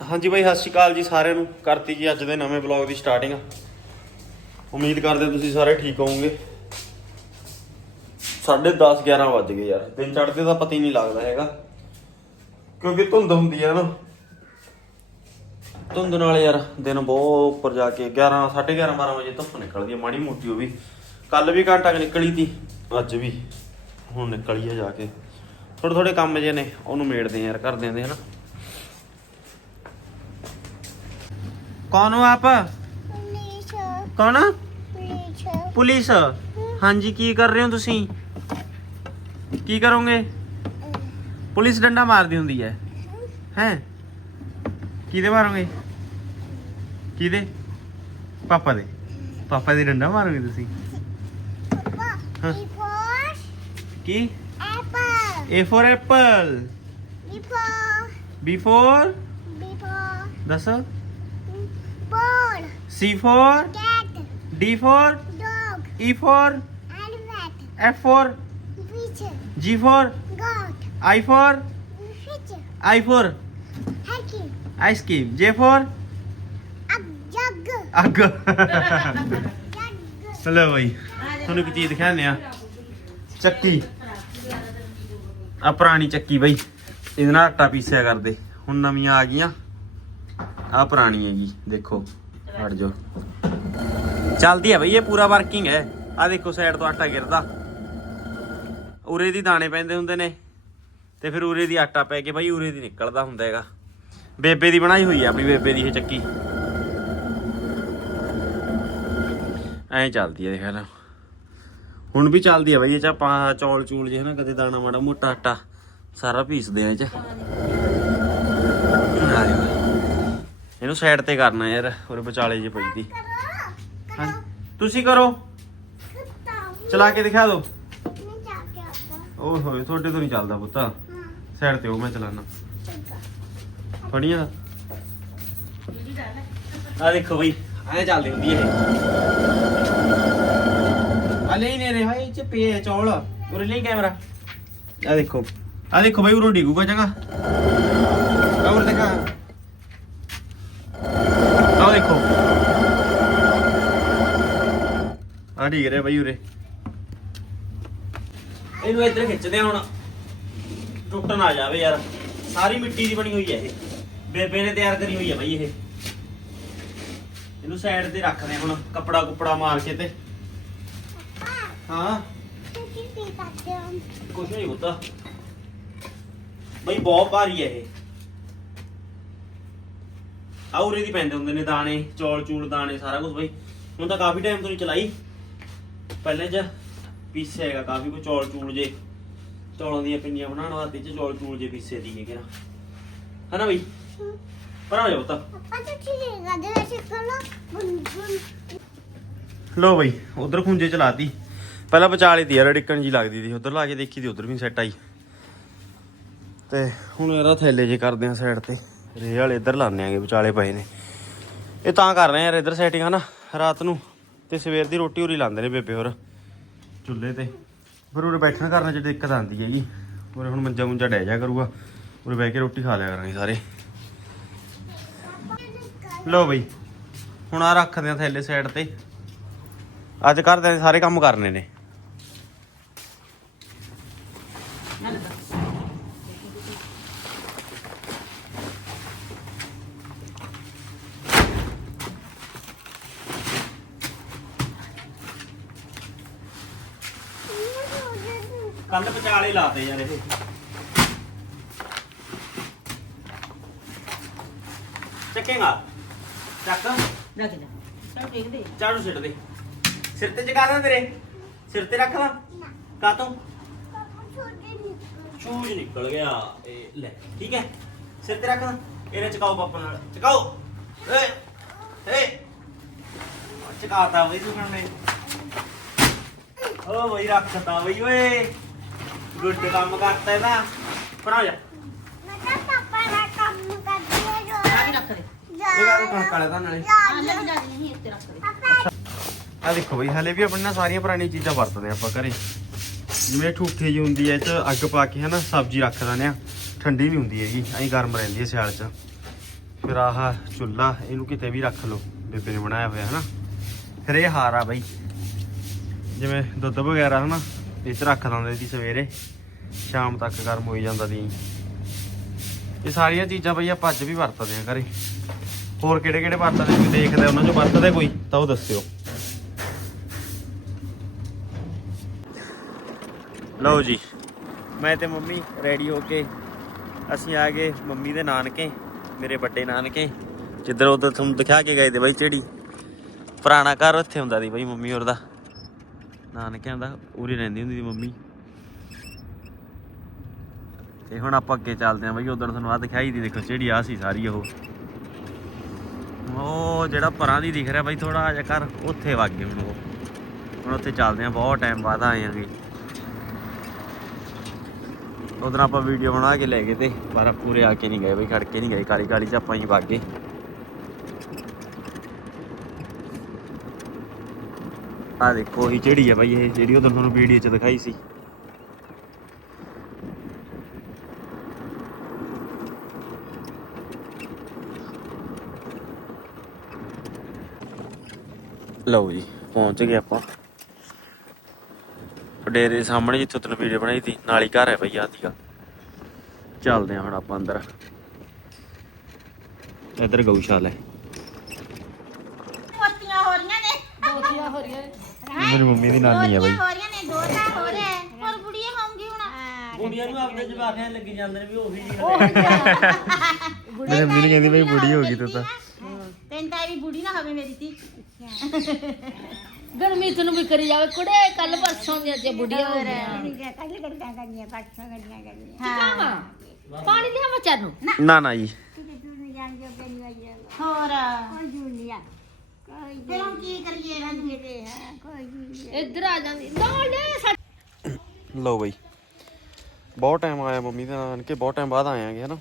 ਹਾਂਜੀ ਬਾਈ, ਸਤਿ ਸ਼੍ਰੀ ਅਕਾਲ ਜੀ ਸਾਰਿਆਂ ਨੂੰ। ਕਰਤੀ ਜੀ ਅੱਜ ਦੇ ਨਵੇਂ ਵਲੌਗ ਦੀ ਸਟਾਰਟਿੰਗ ਉਮੀਦ ਕਰਦੇ ਤੁਸੀਂ ਸਾਰੇ ਠੀਕ ਹੋਵੋਗੇ। 10:30 11 ਵੱਜ ਗਏ ਯਾਰ। ਦਿਨ ਚੜ੍ਹਦੇ ਦਾ ਪਤਾ ਹੀ ਨਹੀਂ ਲੱਗਦਾ ਹੈਗਾ। ਕਿਉਂਕਿ ਧੁੰਦ ਹੁੰਦੀ ਹੈ ਨਾ। ਧੁੰਦ ਨਾਲ ਯਾਰ ਦਿਨ ਬਹੁਤ ਉੱਪਰ ਜਾ ਕੇ 11 11:30 12 ਵਜੇ ਧੁੱਪ ਨਿਕਲਦੀ ਹੈ ਮਾੜੀ ਮੋਟੀ ਉਹ ਵੀ। ਕੱਲ ਵੀ ਘੰਟਾ ਨਿਕਲੀ ਤੀ, ਅੱਜ ਵੀ। ਹੁਣ ਨਿਕਲੀ ਹੈ ਜਾ ਕੇ। ਥੋੜੇ ਥੋੜੇ ਕੰਮ ਜੇ ਨੇ, ਉਹਨੂੰ ਮੇੜਦੇ ਆ ਯਾਰ, ਕਰਦੇ ਦੇ ਹਨਾ। ਕੌਣ ਹੋ ਆਪ? ਪੁਲਿਸ। ਕੌਣ? ਪੁਲਿਸ। ਪੁਲਿਸ। ਹਾਂਜੀ ਕੀ ਕਰ ਰਹੇ ਹੋ ਤੁਸੀਂ? ਕੀ ਕਰੋਗੇ? ਪੁਲਿਸ ਡੰਡਾ ਮਾਰਦੀ ਹੁੰਦੀ ਹੈ। ਹੈ? ਕਿਹਦੇ ਮਾਰੋਗੇ? ਕਿਹਦੇ? ਪਾਪਾ ਦੇ। ਪਾਪਾ ਦੇ ਡੰਡਾ ਮਾਰੋਗੇ ਤੁਸੀਂ? ਪਾਪਾ ਹਾਂ। B for Ki? Apple A for apple B for B for B for ਦੱਸੋ। ਬੋਲ C for cat D for dog E for elephant F for fish G for goat I for fish I for ਹੈਕੀ ice cream. J for ਜੱਗ ਅੱਗ ਚਲੋ ਬਈ ਤੁਹਾਨੂੰ ਇੱਕ ਚੀਜ਼ ਦਿਖਾਉਂਦੇ ਆ ਚੱਕੀ। ਆ ਪੁਰਾਣੀ ਚੱਕੀ ਬਈ। ਇਹਦੇ ਨਾਲ ਆਟਾ ਪੀਸਿਆ ਕਰਦੇ। ਹੁਣ ਨਵੀਆਂ ਆ ਗਈਆਂ। ਆ ਪੁਰਾਣੀ ਹੈਗੀ ਦੇਖੋ। ਹਟ ਜਾਓ ਚੱਲਦੀ ਹੈ ਬਈ, ਇਹ ਪੂਰਾ ਵਰਕਿੰਗ ਹੈ। ਆ ਦੇਖੋ ਸਾਈਡ ਤੋਂ ਆਟਾ ਗਿਰਦਾ। ਉਰੇ ਦੀ ਦਾਣੇ ਪੈਂਦੇ ਹੁੰਦੇ ਨੇ ਤੇ ਫਿਰ ਉਰੇ ਦੀ ਆਟਾ ਪੈ ਕੇ ਬਈ ਉਰੇ ਦੀ ਨਿਕਲਦਾ ਹੁੰਦਾ ਹੈਗਾ। ਬੇਬੇ ਦੀ ਬਣਾਈ ਹੋਈ ਹੈ ਆਪਣੀ ਬੇਬੇ ਦੀ ਇਹ ਚੱਕੀ। ਐਂ ਚੱਲਦੀ ਹੈ ਦੇਖ ਲੈ। ਹੁਣ ਵੀ ਚੱਲਦੀ ਹੈ ਬਈ, ਇਹ ਚ ਆਪਾਂ ਚੌਲ ਚੂਲ ਜੇ ਨਾ, ਕਦੇ ਦਾਣਾ ਮਾੜਾ ਮੋਟਾ ਆਟਾ ਸਾਰਾ ਪੀਸਦੇ ਆ ਇਹ ਚ ਆ ਜਾ ਬਈ। ਇਹਨੂੰ ਸਾਈਡ ਤੇ ਕਰਨਾ ਯਾਰ, ਉਰੇ ਵਿਚਾਲੇ ਜੇ ਪਈ ਦੀ। ਹਾਂ, ਤੁਸੀਂ ਕਰੋ। ਚਲਾ ਕੇ ਦਿਖਾ ਦਿਓ। ਮੈਂ ਹੋਏ, ਤੁਹਾਡੇ ਤੋਂ ਨਹੀਂ ਚੱਲਦਾ ਪੁੱਤ। ਸਾਈਡ ਤੇ ਉਹ ਮੈਂ ਚਲਾਣਾ ਫੜੀਆਂ ਆ ਦੇਖੋ ਬਈ, ਐ ਚੱਲਦੀ ਹੁੰਦੀ ਇਹ। ਆ ਲੈ ਨੇ ਰੇ ਹਾਈ ਚ ਪੇ ਚੌਲ। ਉਰੇ ਲਈ ਕੈਮਰਾ ਆ ਦੇਖੋ। ਆ ਦੇਖੋ ਬਈ, ਉਰੋਂ ਡਿੱਗੂਗਾ ਚੰਗਾ। ਆ ਰਿਹਾ ਬਈ ਉਰੇ। ਇਹਨੂੰ ਇੱਧਰ ਖਿੱਚਦੇ ਆ ਹੁਣ। ਟੁੱਟ ਨਾ ਜਾਵੇ ਯਾਰ। ਸਾਰੀ ਮਿੱਟੀ ਦੀ ਬਣੀ ਹੋਈ ਹੈ ਇਹ। ਬੇਬੇ ਨੇ ਤਿਆਰ ਕਰੀ ਹੋਈ ਹੈ ਬਈ ਇਹ। ਇਹਨੂੰ ਸਾਈਡ ਤੇ ਰੱਖਦੇ ਆ ਹੁਣ, ਕੱਪੜਾ ਕੁਪੜਾ ਮਾਰ ਕੇ ਤੇ। ਹਾਂ। ਤੁਸੀਂ ਕੀ ਕਰਦੇ ਹੋ ਕੁਛ ਨਹੀਂ ਹੁੰਦਾ। ਬਈ ਬਹੁਤ ਭਾਰੀ ਹੈ ਇਹ। ਆਉਰੇ ਦੀ ਪੈਂਦੇ ਹੁੰਦੇ ਨੇ ਦਾਣੇ ਚੌਲ ਚੂਲ ਦਾਣੇ, ਸਾਰਾ ਕੁਝ ਬਈ। ਹੁਣ ਤਾਂ ਕਾਫੀ ਟਾਈਮ ਤੋਂ ਨਹੀਂ ਚਲਾਈ। ਪਹਿਲੇ ਚ ਪੀਸੇ ਹੈਗਾ ਕਾਫੀ ਕੋ, ਚੌਲ ਚੂਲ ਜੇ। ਚੌਲਾਂ ਦੀਆਂ ਪਿੰਨੀਆਂ ਬਣਾਉਣ ਵਾਸਤੇ ਚ ਚੌਲ ਚੂਲ ਜੇ ਪੀਸੇ ਦੀ ਹੈਗੇ ਨਾ। ਹਨਾ ਬਈ? ਪਰ ਆ ਜਾਓ ਤਾਂ ਲੋ ਬਈ, ਉਧਰ ਖੁੰਝੇ ਚਲਾਤੀ ਪਹਿਲਾਂ ਵਿਚਾਲੇ ਤੀ ਯਾਰ ਡਿੱਕਣ ਜੀ ਲੱਗਦੀ ਸੀ। ਉਧਰ ਲਾ ਕੇ ਦੇਖੀ ਤੀ ਉਧਰ ਵੀ ਸੈੱਟ ਆਈ। ਤੇ ਹੁਣ ਇਹਦਾ ਥੈਲੇ ਜੇ ਕਰਦੇ ਆ ਸਾਈਡ ਤੇ। ਰੇ ਵਾਲੇ ਇੱਧਰ ਲਾਉਂਦੇ ਆਂਗੇ, ਵਿਚਾਲੇ ਪਏ ਨੇ। ਇਹ ਤਾਂ ਕਰ ਰਹੇ ਆ ਯਾਰ ਇੱਧਰ ਸੈਟਿੰਗ ਹਨਾ, ਰਾਤ ਨੂੰ। ਤੇ ਸਵੇਰ ਦੀ ਰੋਟੀ ਉਰੀ ਲਾਉਂਦੇ ਨੇ ਬੇਬੇ ਹੋਰ। ਚੁੱਲ੍ਹੇ ਤੇ। ਫਿਰ ਉਰੇ ਬੈਠਣ ਕਰਨ ਚ ਦਿੱਕਤ ਆਉਂਦੀ ਹੈਗੀ। ਉਰੇ ਹੁਣ ਮੰਜਾ ਮੁੰਜਾ ਡਹਿ ਜਾ ਕਰੂਗਾ। ਉਰੇ ਬਹਿ ਕੇ ਰੋਟੀ ਖਾ ਲਿਆ ਕਰਾਂਗੇ ਸਾਰੇ। ਲੋ ਬਈ, ਹੁਣ ਆ ਰੱਖਦੇ ਆ ਥੈਲੇ ਸਾਈਡ ਤੇ। ਅੱਜ ਘਰਦਿਆਂ ਦੇ ਸਾਰੇ ਕੰਮ ਕਰਨੇ ਨੇ। ਕੱਲ ਵਿਚਾਲੇ ਲਾਤੇ ਯਾਰ ਇਹ। ਚੱਕੇਗਾ? ਚੱਕ। ਰੱਖ ਜਾ ਚਲ ਦੇਖਦੇ ਝਾੜੂ ਸਿੱਟ ਦੇ। ਸਿਰ ਤੇ ਜਗਾ ਦਾਂ ਤੇਰੇ। ਸਿਰ ਤੇ ਰੱਖ ਦਾਂ ਕਾ ਤੋਂ ਛੋਟੇ ਨਿਕਲ। ਗਿਆ। ਇਹ ਲੈ ਠੀਕ ਹੈ? ਸਿਰ ਤੇ ਰੱਖ ਦਾਂ ਇਹਨੇ ਚਕਾਓ ਪਾਪਾ ਨਾਲ। ਚਕਾਓ। ਏ ਏ ਚਕਾਤਾ ਬਈ ਤੂੰ ਨੇ ਓ ਬਈ ਰੱਖਤਾ ਬਈ ਓਏ। ਗੁੱਡ ਕੰਮ ਕਰਤਾ ਇਹਦਾ। ਬਣਾ ਜਾ। ਮੈਂ ਤਾਂ ਪਾਪਾ ਦਾ ਕੰਮ ਕਰਦੀ ਹਾਂ ਜੋ। ਆ ਕੇ ਰੱਖ ਦੇ। ਇਹ ਗੱਲ ਕਣਕ ਵਾਲੇ ਦਾ ਨਾਲੇ ਆ ਲੈ ਜਾ ਨਹੀਂ ਇੱਥੇ ਰੱਖ ਦੇ। ਪਾਪਾ ਆ ਦੇਖੋ ਬਈ ਹਲੇ ਵੀ ਆਪਣੇ ਨਾਲ ਸਾਰੀਆਂ ਪੁਰਾਣੀਆਂ ਚੀਜ਼ਾਂ ਵਰਤਦੇ ਆਪਾਂ ਘਰੇ। ਜਿਵੇਂ ਠੂਠੀ ਜੀ ਹੁੰਦੀ ਹੈ ਇਹ ਚ ਅੱਗ ਪਾ ਕੇ ਹਨਾ ਸਬਜ਼ੀ ਰੱਖ ਦਿੰਦੇ ਆ। ਠੰਡੀ ਨਹੀਂ ਹੁੰਦੀ ਹੈਗੀ ਐਂ ਗਰਮ ਰਹਿੰਦੀ ਹੈ ਸਿਆਲ ਚ। ਫਿਰ ਆਹ ਚੁੱਲਾ ਇਹਨੂੰ ਕਿਤੇ ਵੀ ਰੱਖ ਲਓ ਬੇਬੇ ਨੇ ਬਣਾਇਆ ਹੋਇਆ ਹਨਾ। ਫਿਰ ਇਹ ਹਾਰ ਆ ਬਾਈ। ਜਿਵੇਂ ਦੁੱਧ ਵਗੈਰਾ ਹਨਾ ਇਹ ਰੱਖ ਦਿੰਦੇ ਸੀ ਸਵੇਰੇ, ਸ਼ਾਮ ਤੱਕ ਗਰਮ ਹੋਈ ਜਾਂਦਾ ਸੀ ਇਹ ਸਾਰੀਆਂ ਚੀਜ਼ਾਂ ਬਈ ਆਪਾਂ ਅੱਜ ਵੀ ਵਰਤਦੇ ਆ ਘਰੇ। ਹੋਰ ਕਿਹੜੇ ਕਿਹੜੇ ਵਰਤਦੇ ਕੋਈ ਦੇਖਦੇ ਉਹਨਾਂ ਚੋਂ ਵਰਤਦੇ ਕੋਈ, ਤਾਂ ਉਹ ਦੱਸਿਓ। ਲਓ ਜੀ, ਮੈਂ ਤੇ ਮੰਮੀ ਰੈਡੀ ਹੋ ਕੇ ਅਸੀਂ ਆ ਗਏ ਮੰਮੀ ਦੇ ਨਾਨਕੇ, ਮੇਰੇ ਵੱਡੇ ਨਾਨਕੇ। ਜਿੱਧਰ ਉਧਰ ਤੁਹਾਨੂੰ ਦਿਖਾ ਕੇ ਗਏ ਤੇ ਬਾਈ ਜਿਹੜੀ ਪੁਰਾਣਾ ਘਰ ਉੱਥੇ ਹੁੰਦਾ ਸੀ ਬਾਈ ਮੰਮੀ ਹੋਰ ਦਾ। ਨਾਨਕਿਆਂ ਦਾ ਉਰੇ ਰਹਿੰਦੀ ਹੁੰਦੀ ਸੀ ਮੰਮੀ। ਤੇ ਹੁਣ ਆਪਾਂ ਅੱਗੇ ਚੱਲਦੇ ਆਂ ਬਈ, ਉਧਰ ਤੁਹਾਨੂੰ ਆ ਦਿਖਾਈ ਦੀ, ਦੇਖੋ ਜਿਹੜੀ ਆ ਸੀ ਸਾਰੀ ਉਹ। ਉਹ ਜਿਹੜਾ ਪਰਾਂ ਦੀ ਦਿਖ ਰਿਹਾ ਬਾਈ ਥੋੜਾ ਜਿਹਾ ਘਰ, ਉੱਥੇ ਵਗ ਗਏ ਹੁਣ ਉਹ। ਹੁਣ ਉੱਥੇ ਚੱਲਦੇ ਆਂ ਬਹੁਤ ਟਾਈਮ ਬਾਅਦ ਆਏ ਆਂਗੇ ਉਦੋਂ ਆਪਾਂ ਵੀਡੀਓ ਬਣਾ ਕੇ ਲੈ ਗਏ ਤੇ, ਪਰ ਪੂਰੇ ਆ ਕੇ ਨਹੀਂ ਗਏ ਬਈ ਖੜ ਕੇ ਨਹੀਂ ਗਏ ਕਾਲੀ ਕਾਲੀ ਚ ਆਪਾਂ ਹੀ ਵਗ ਗਏ। ਆ ਦੇਖੋ ਉਹੀ ਜਿਹੜੀ ਆ ਬਾਈ, ਇਹ ਜਿਹੜੀ ਉਦੋਂ ਤੁਹਾਨੂੰ ਵੀਡੀਓ ਚ ਦਿਖਾਈ ਸੀ। ਲਓ ਜੀ, ਪਹੁੰਚ ਗਏ ਆਪਾਂ। ਡੇਰੇ ਸਾਹਮਣੇ ਜਿੱਥੋਂ ਤੈਨੂੰ ਵੀਡੀਓ ਬਣਾਈ ਸੀ, ਨਾਲ ਹੀ ਘਰ ਹੈ ਭਈ ਆਦੀਗਾ ਚੱਲਦੇ ਹਾਂ ਹੁਣ ਆਪਾਂ ਅੰਦਰ। ਇੱਧਰ ਗਊਸ਼ਾਲਾ ਹੈ ਪੋਤੀਆਂ ਹੋ ਰਹੀਆਂ ਨੇ ਦੋਤੀਆਂ ਹੋ ਰਹੀਆਂ ਮੇਰੀ ਮੰਮੀ ਦੀ ਨਾਨੀ ਹੈ ਬਈ। ਹੋ ਰਹੀਆਂ ਨੇ ਦੋ ਤਾਂ ਹੋ ਰਿਹਾ ਹੈ। ਹੋਰ ਬੁੜੀਆਂ ਹੋਣਗੀ ਹੁਣ। ਕੁੜੀਆਂ ਨੂੰ ਆਪਦੇ ਜਵਾਕਾਂ ਲੱਗੀ ਜਾਂਦੇ ਨੇ ਵੀ ਉਹੀ ਜੀ ਮੇਰੀ ਮੰਮੀ ਨੇ ਕਹਿੰਦੀ ਬਈ ਬੁੜੀ ਹੋ ਗਈ ਤੂੰ ਤਾਂ। ਤੈਨੂੰ ਤਾਂ ਇਹ ਵੀ ਬੁੜੀ ਨਾ ਹੋਵੇ ਮੇਰੀ ਧੀ। ਗਰਮੀ ਤੈਨੂੰ ਵੀ ਕਰੀ ਜਾਵੇ। ਕੁੜੇ ਕੱਲ ਪਰਸੋਂ ਦੀਆਂ ਤੇ ਬੁੱਢੀਆਂ ਹੋ ਗਈਆਂ। ਹਾਂ ਪਾਣੀ ਲਿਆ ਮਚਾ ਨੂੰ? ਨਾ ਨਾ ਜੀ। ਹੋਰ। ਫਿਰ ਹੁਣ ਕੀ ਕਰੀਏ ਹਾਂਜੀ ਇੱਧਰ ਆ ਜਾਂਦੀ। ਨਾਲ ਲੈ ਲਓ ਬਈ। ਬਹੁਤ ਟਾਈਮ ਆਇਆ ਮੰਮੀ ਦੇ ਨਾਲ ਕਿ ਬਹੁਤ ਟਾਈਮ ਬਾਅਦ ਆਇਆਂਗੇ ਹਨਾ?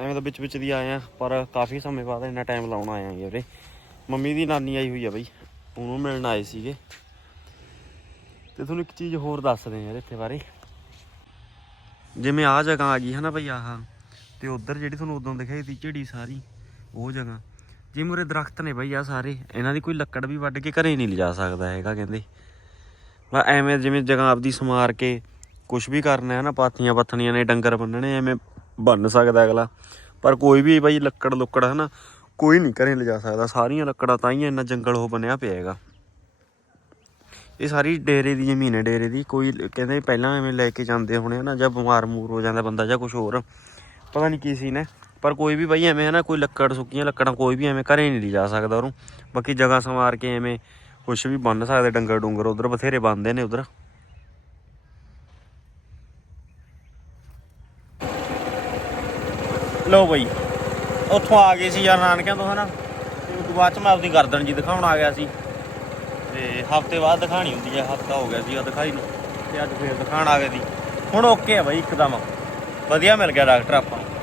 ਐਵੇਂ ਤਾਂ ਵਿੱਚ ਵਿੱਚ ਦੀ ਆਏ ਆ ਪਰ ਕਾਫੀ ਸਮੇਂ ਬਾਅਦ ਇੰਨਾ ਟਾਈਮ ਲਾਉਣ ਆਇਆਂਗੇ ਉਰੇ ਮੰਮੀ ਦੀ ਨਾਨੀ ਆਈ ਹੋਈ ਆ ਬਈ। ਉਹਨੂੰ ਮਿਲਣ ਆਏ ਸੀਗੇ। ਤੇ ਤੁਹਾਨੂੰ ਇੱਕ ਚੀਜ਼ ਹੋਰ ਦੱਸਦੇ ਆ ਯਾਰ ਇੱਥੇ ਬਾਰੇ। ਜਿਵੇਂ ਆ ਜਗ੍ਹਾ ਆ ਗਈ ਹਨਾ ਬਈ ਆਹ? ਤੇ ਉਧਰ ਜਿਹੜੀ ਤੁਹਾਨੂੰ ਉਦੋਂ ਦਿਖਾਈ ਸੀ ਝਿੜੀ ਸਾਰੀ ਉਹ ਜਗ੍ਹਾ। ਜੇ ਉਰੇ ਦਰਖਤ ਨੇ ਬਈ ਆ ਸਾਰੇ, ਇਹਨਾਂ ਦੀ ਕੋਈ ਲੱਕੜ ਵੀ ਵੱਢ ਕੇ ਘਰੇ ਨਹੀਂ ਲਿਜਾ ਸਕਦਾ ਹੈਗਾ ਕਹਿੰਦੇ। ਵਾ ਐਵੇਂ ਜਿਵੇਂ ਜਗ੍ਹਾ ਆਪਦੀ ਸਮਾਰ ਕੇ ਕੁਝ ਵੀ ਕਰਨਾ ਹੈ ਨਾ, ਪਾਥੀਆਂ ਪੱਥਣੀਆਂ ਨੇ, ਡੰਗਰ ਬੰਨਣੇ, ਐਵੇਂ ਬੰਨ ਸਕਦਾ ਅਗਲਾ। ਪਰ ਕੋਈ ਵੀ ਬਈ ਲੱਕੜ ਲੁੱਕੜ ਹੈ ਨਾ, ਕੋਈ ਨਹੀਂ ਘਰੇ ਲਿਜਾ ਸਕਦਾ। ਸਾਰੀਆਂ ਲੱਕੜਾਂ ਤਾਂ ਹੀ ਇੰਨਾ ਜੰਗਲ ਉਹ ਬਣਿਆ ਪਿਆ ਹੈਗਾ। ਇਹ ਸਾਰੀ ਡੇਰੇ ਦੀ ਜ਼ਮੀਨ ਹੈ, ਡੇਰੇ ਦੀ। ਕੋਈ ਕਹਿੰਦੇ ਪਹਿਲਾਂ ਐਵੇਂ ਲੈ ਕੇ ਜਾਂਦੇ ਹੋਣੇ ਨਾ, ਜਾਂ ਬਿਮਾਰ ਮੂਰ ਹੋ ਜਾਂਦਾ ਬੰਦਾ ਜਾਂ ਕੁਝ ਹੋਰ। ਪਤਾ ਨਹੀਂ ਕੀ ਸੀ ਨੇ ਪਰ ਕੋਈ ਵੀ ਬਾਈ ਐਵੇਂ ਹੈ ਨਾ, ਕੋਈ ਲੱਕੜ ਸੁੱਕੀਆਂ ਲੱਕੜਾਂ ਕੋਈ ਵੀ ਐਵੇਂ ਘਰੇ ਨਹੀਂ ਲਿਜਾ ਸਕਦਾ ਉਹਨੂੰ। ਬਾਕੀ ਜਗ੍ਹਾ ਸੰਵਾਰ ਕੇ ਐਵੇਂ ਕੁਝ ਵੀ ਬੰਨ ਸਕਦੇ, ਡੰਗਰ ਡੁੰਗਰ ਉਧਰ ਬਥੇਰੇ ਬੰਨਦੇ ਨੇ ਉਧਰ। ਲੋ ਬਈ, ਉੱਥੋਂ ਆ ਗਏ ਸੀ ਯਾਰ ਨਾਨਕਿਆਂ ਤੋਂ ਹਨਾ। ਤੇ ਉਦੋਂ ਬਾਅਦ ਚ ਮੈਂ ਆਪਦੀ ਗਰਦਨ ਜੀ ਦਿਖਾਉਣ ਆ ਗਿਆ ਸੀ। ਤੇ ਹਫ਼ਤੇ ਬਾਅਦ ਦਿਖਾਣੀ ਹੁੰਦੀ ਹੈ ਹਫਤਾ ਹੋ ਗਿਆ ਸੀ ਆ ਦਿਖਾਈ ਨੂੰ। ਤੇ ਅੱਜ ਫੇਰ ਦਿਖਾਣ ਆ ਗਏ ਸੀ। ਹੁਣ ਓਕੇ ਆ ਬਈ, ਇੱਕਦਮ। ਵਧੀਆ ਮਿਲ ਗਿਆ ਡਾਕਟਰ ਆਪਾਂ ਨੂੰ।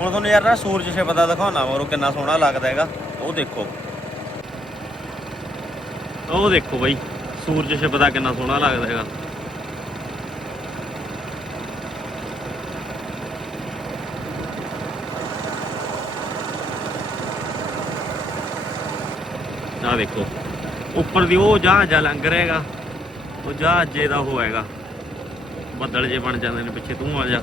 ਹੁਣ ਤੁਹਾਨੂੰ ਯਾਰ ਨਾ ਸੂਰਜ ਛੇ ਪਤਾ ਦਿਖਾਉਣਾ ਮਰੋ ਕਿੰਨਾ ਸੋਹਣਾ ਲੱਗਦਾ ਹੈਗਾ। ਉਹ ਦੇਖੋ। ਉਹ ਦੇਖੋ ਬਈ, ਸੂਰਜ ਛੇ ਪਤਾ ਕਿੰਨਾ ਸੋਹਣਾ ਲੱਗਦਾ ਹੈਗਾ। ਆ ਦੇਖੋ, ਉੱਪਰ ਦੀ ਉਹ ਜਹਾਜ਼ ਆ ਲੰਘ ਰਿਹਾ ਹੈਗਾ, ਉਹ ਜਹਾਜ਼ੇ ਦਾ ਉਹ ਹੈਗਾ। ਬੱਦਲ ਜੇ ਬਣ ਜਾਂਦੇ ਨੇ ਪਿੱਛੇ ਤੂੰ ਆ ਜਾ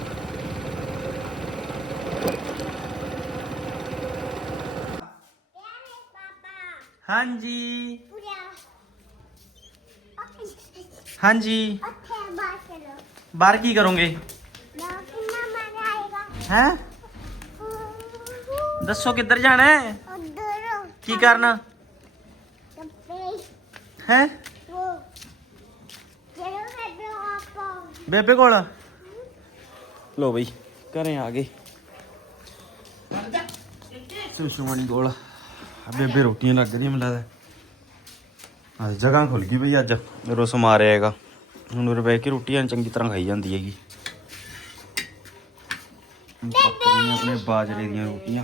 ਹਾਂਜੀ। ਹਾਂਜੀ। ਬਾਹਰ ਕੀ ਕਰੋਗੇ? ਹੈ? ਦੱਸੋ ਕਿੱਧਰ ਜਾਣਾ ਹੈ? ਕੀ ਕਰਨਾ? ਹੈ? ਬੇਬੇ ਕੋਲ। ਲੋ ਬਈ ਘਰੇ ਆ ਗਏ। ਸੁਸ਼ਮਣੀ ਕੋਲ। ਬੇਬੇ ਰੋਟੀਆਂ ਲੱਗ ਰਹੀਆਂ ਮੈਨੂੰ ਲੱਗਦਾ। ਅੱਜ ਜਗ੍ਹਾ ਖੁੱਲ ਗਈ ਬਈ ਅੱਜ। ਰੋਸ ਮਾਰਿਆ ਹੈਗਾ। ਹੁਣ ਉਰੇ ਬਹਿ ਕੇ ਰੋਟੀਆਂ ਚੰਗੀ ਤਰ੍ਹਾਂ ਖਾਈ ਜਾਂਦੀ ਹੈਗੀ। ਆਪਣੇ ਬਾਜਰੇ ਦੀਆਂ ਰੋਟੀਆਂ।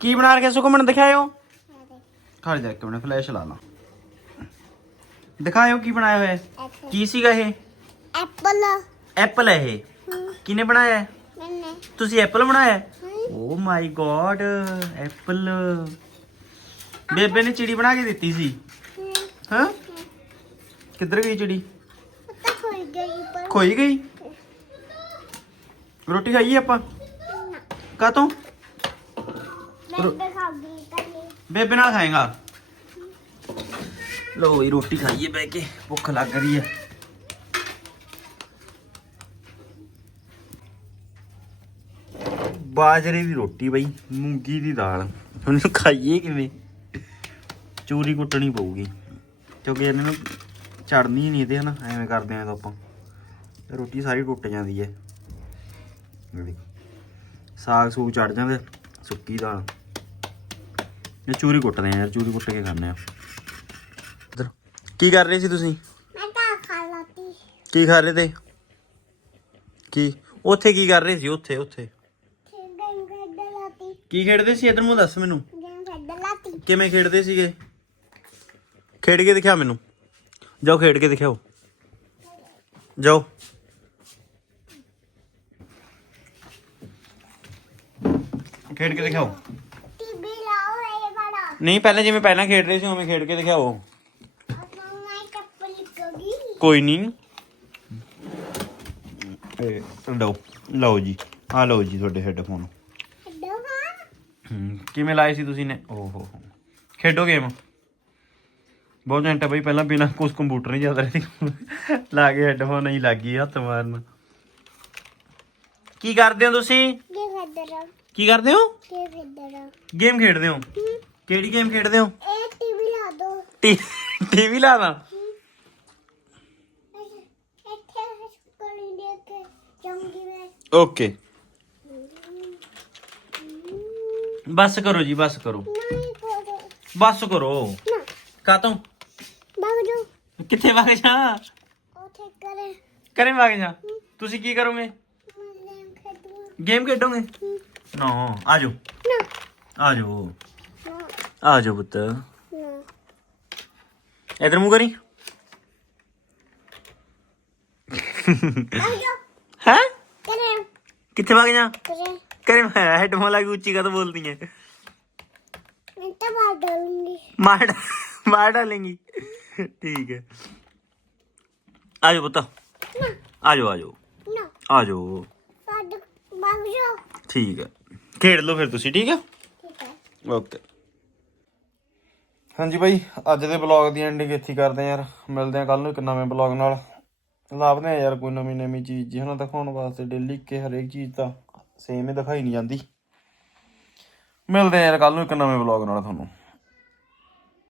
ਕੀ ਬਣਾ ਰਹੇ ਸੁਖਮਣ ਦਿਖਾਇਓ? ਖੜ ਜਾ ਇੱਕ ਮਿੰਟ ਫਲੈਸ਼ ਲਾ ਲਾ। ਦਿਖਾਇਓ ਕੀ ਬਣਾਇਆ ਹੋਇਆ ਹੈ। ਕੀ ਸੀਗਾ ਇਹ? ਐਪਲ ਐਪਲ ਹੈ ਇਹ। ਕਿਨੇ ਬਣਾਇਆ ਹੈ? ਮੈਨੇ। ਤੁਸੀਂ ਐਪਲ ਬਣਾਇਆ ਓ ਮਾਈ ਗॉड ਐਪਲ ਬੇਬੇ ਨੇ ਚਿੜੀ ਬਣਾ ਕੇ ਦਿੱਤੀ ਸੀ ਹਾਂ ਕਿੱਧਰ ਗਈ ਚਿੜੀ ਪਤਾ ਖੋਈ ਗਈ ਪਰ ਖੋਈ ਗਈ ਰੋਟੀ ਖਾਈਏ ਆਪਾਂ ਕਾਤੋਂ ਮੈਂ ਖਾਉਂਗੀ ਕਰੀ ਬੇਬੇ ਨਾਲ ਖਾਏਗਾ ਲੋ ਵੀ ਰੋਟੀ ਖਾਈਏ ਬੈ ਕੇ ਭੁੱਖ ਲੱਗ ਰਹੀ ਹੈ ਬਾਜਰੇ ਦੀ ਰੋਟੀ ਬਈ ਮੂੰਗੀ ਦੀ ਦਾਲ। ਹੁਣ ਖਾਈਏ ਕਿਵੇਂ? ਚੂਰੀ ਕੁੱਟਣੀ ਪਊਗੀ। ਕਿਉਂਕਿ ਇਹਨਾਂ ਨੂੰ ਚੜਨੀ ਨਹੀਂ ਤੇ ਹਨਾ? ਐਵੇਂ ਕਰਦੇ ਆਂ ਤਾਂ ਆਪਾਂ। ਰੋਟੀ ਸਾਰੀ ਟੁੱਟ ਜਾਂਦੀ ਹੈ। ਸਾਗ ਸੂਗ ਚੜ ਜਾਂਦੇ ਸੁੱਕੀ ਦਾਲ। ਇਹ ਚੂਰੀ ਕੁੱਟਦੇ ਆ ਯਾਰ ਚੂਰੀ ਕੁੱਟ ਕੇ ਖਾਂਦੇ ਆ। ਇੱਧਰ। ਕੀ ਕਰ ਰਹੇ ਸੀ ਤੁਸੀਂ? ਮੈਂ ਤਾਂ ਖਾ ਲਾਤੀ। ਕੀ ਖਾ ਰਹੇ ਤੇ? ਕੀ? ਉੱਥੇ ਕੀ ਕਰ ਰਹੇ ਸੀ? ਉੱਥੇ ਉੱਥੇ। ਕੀ ਖੇਡਦੇ ਸੀ? ਇਧਰ ਨੂੰ ਦੱਸ ਮੈਨੂੰ। ਗੇਮ ਖੇਡ ਲਾਤੀ ਕਿਵੇਂ ਖੇਡਦੇ ਸੀਗੇ? ਖੇਡ ਕੇ ਦਿਖਾ ਮੈਨੂੰ। ਜਾਓ ਖੇਡ ਕੇ ਦਿਖਾਓ। ਜਾਓ। ਖੇਡ ਕੇ ਦਿਖਾਓ। ਟੀਵੀ ਲਾਓ ਇਹ ਬੜਾ ਨਹੀਂ ਪਹਿਲਾਂ ਜਿਵੇਂ ਪਹਿਲਾਂ ਖੇਡ ਰਹੇ ਸੀ ਉਵੇਂ ਖੇਡ ਕੇ ਦਿਖਾਓ। ਆਪਾਂ ਮੈਂ ਚੱਪਲ ਲਿਖੋਗੀ। ਕੋਈ ਨਹੀਂ ਇਹ ਲਓ ਲਓ ਜੀ। ਆ ਲਓ ਜੀ ਤੁਹਾਡੇ ਹੈੱਡਫੋਨ। ਕਿਵੇਂ ਲਾਏ ਸੀ ਤੁਸੀਂ ਨੇ? ਓਹੋ। ਹੋ ਖੇਡੋ ਗੇਮ ਬਹੁਤ ਘੰਟਾ ਬਈ ਪਹਿਲਾਂ ਬਿਨਾ ਕੁਝ ਕੰਪਿਊਟਰ ਨਹੀਂ ਚੱਲ ਰਿਹਾ ਸੀ। ਲਾ ਕੇ ਹੈੱਡਫੋਨ ਨਹੀਂ ਲੱਗੀ ਹੱਥ ਮਾਰਨ। ਕੀ ਕਰਦੇ ਹੋ ਤੁਸੀਂ? ਗੇਮ ਖੇਡ ਰਹਾ। ਕੀ ਕਰਦੇ ਹੋ? ਗੇਮ ਖੇਡ ਰਹਾ। ਗੇਮ ਖੇਡਦੇ ਹੋ? ਕਿਹੜੀ ਗੇਮ ਖੇਡਦੇ ਹੋ? ਇਹ ਟੀਵੀ ਲਾ ਦੋ। ਟੀਵੀ ਲਾਣਾ ਇੱਥੇ ਸਕਰੀਨ ਦੇਖ ਕੇ ਜਾਊਂਗੀ ਮੈਂ। ਓਕੇ ਬਸ ਕਰੋ ਜੀ ਬਸ ਕਰੋ। ਬਸ ਕਰੋ। ਕਾਤੋਂ ਬਾਗ ਜੋ ਕਿੱਥੇ ਵਗ ਜਾ? ਉੱਥੇ ਕਰੇ। ਕਰੇ ਵਗ ਜਾ। ਤੁਸੀਂ ਕੀ ਕਰੋਗੇ? ਗੇਮ ਖੇਡੂੰ ਗੇਮ ਖੇਡੋਗੇ? ਨਾ ਆ ਜਾਓ। ਨਾ। ਆ ਜਾਓ। ਆ ਜਾਓ ਪੁੱਤ। ਨਾ। ਇਧਰ ਮੂੰਹ ਕਰੀ। ਹੈ? ਕਿੱਥੇ ਵਗ ਜਾ? ਕਰੇ। ਕਰੇ ਮੈਂ ਹੈਡਫੋਨ ਲਾ ਕੇ ਉੱਚੀ ਕਦ ਬੋਲਦੀ ਹੈ ਮੈਂ ਤਾਂ ਬਾਹਰ ਡਾਲੂੰਗੀ। ਮਾਰ ਮਾਰ ਡਾਲੇਂਗੀ। ਠੀਕ ਹੈ ਆ ਜਾਓ ਪੁੱਤ। ਨਾ। ਆ ਜਾਓ ਆ ਜਾਓ ਨਾ। ਆ ਜਾਓ ਬਾਗ ਬਾਗ ਜੋ ਠੀਕ ਹੈ ਖੇਡ ਲਓ ਫਿਰ ਤੁਸੀਂ ਠੀਕ ਹੈ ਠੀਕ ਹੈ ਓਕੇ। ਹਾਂਜੀ ਬਾਈ ਅੱਜ ਦੇ ਬਲੌਗ ਦੀ ਐਂਡਿੰਗ ਇੱਥੇ ਕਰਦੇ ਯਾਰ। ਮਿਲਦੇ ਹਾਂ ਕੱਲ ਨੂੰ ਇੱਕ ਨਵੇਂ ਬਲੌਗ ਨਾਲ। ਲੱਭਦੇ ਆ ਯਾਰ ਕੋਈ ਨਵੀਂ ਨਵੀਂ ਚੀਜ਼ ਜੀ ਹਨਾ ਦਿਖਾਉਣ ਵਾਸਤੇ ਡੇਲੀ ਕਿ ਹਰੇਕ ਚੀਜ਼ ਤਾਂ ਸੇਮ ਹੀ ਦਿਖਾਈ ਨਹੀਂ ਜਾਂਦੀ। ਮਿਲਦੇ ਆ ਯਾਰ ਕੱਲ ਨੂੰ ਇੱਕ ਨਵੇਂ ਬਲੌਗ ਨਾਲ ਤੁਹਾਨੂੰ।